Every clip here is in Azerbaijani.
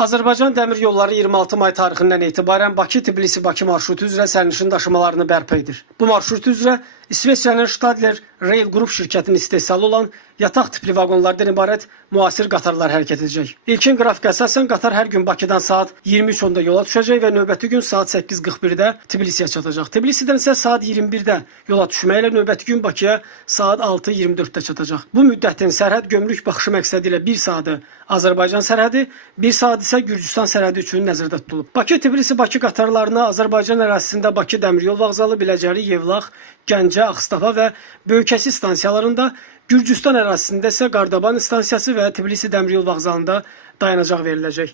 Azərbaycan Dəmir Yolları 26 may tarixindən etibarən Bakı-Tbilisi-Bakı marşrutu üzrə sərnişin daşımalarını bərpa edir. Bu marşrut üzrə İsveçrənin Stadler Rail Group şirkətinin istehsalı olan yataq tipli vaqonlardan ibarət müasir qatarlar hərəkət edəcək. İlkin qrafika əsasən qatar hər gün Bakıdan saat 23:10-da yola düşəcək və növbəti gün saat 8:41-də Tbilisiyə çatacaq. Tbilisidən isə saat 21-də yola düşməklə növbəti gün Bakıya saat 6:24-də çatacaq. Bu müddətin sərhəd gömrük baxışı məqsədi ilə 1 saatı Azərbaycan sərhədi, 1 saat isə Gürcüstan sərhədi üçün nəzərdə tutulub. Bakı-Tbilisi-Bakı qatarlarına Azərbaycan ərazisində Bakı Dəmiryol Vağzalı, Biləcəri, Yevlax, Gəncə, Ağstafa və Böyükəsi stansiyalarında, Gürcüstan ərazisində isə Qardaban stansiyası və Tbilisi Dəmiryol Vağzalında dayanacaq veriləcək.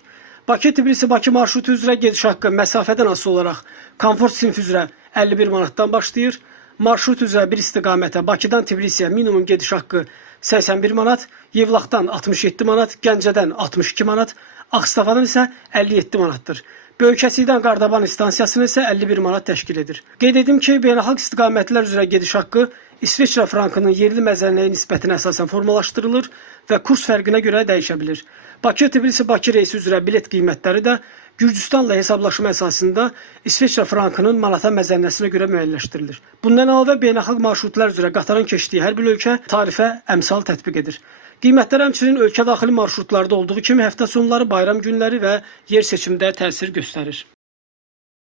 Bakı-Tbilisi-Bakı marşrutu üzrə gediş haqqı məsafədən asılı olaraq komfort sinfi üzrə 51 manatdan başlayır. Marşrut üzrə bir istiqamətə Bakıdan Tbilisiyə minimum gediş haqqı 81 manat, Yevlaxdan 67 manat, Gəncədən 62 manat, Ağstafadan isə 57 manatdır. Böyükəsidən Qardaban stansiyasını isə 51 manat təşkil edir. Qeyd edim ki, beynəlxalq istiqamətlər üzrə gediş haqqı İsveçrə frankının yerli məzənliyi nisbətinə əsasən formalaşdırılır və kurs fərqinə görə dəyişə bilir. Bakı-Tbilisi-Bakı reysi üzrə bilet qiymətləri də Gürcüstanla hesablaşma əsasında İsveçrə frankının manata məzənnəsinə görə müəyyənləşdirilir. Bundan əlavə beynəlxalq marşrutlar üzrə qatarın keçdiyi hər bir ölkə tarifə əmsal tətbiq edir. Qiymətlər həmçinin ölkə daxili marşrutlarda olduğu kimi həftə sonları, bayram günləri və yer seçimində təsir göstərir.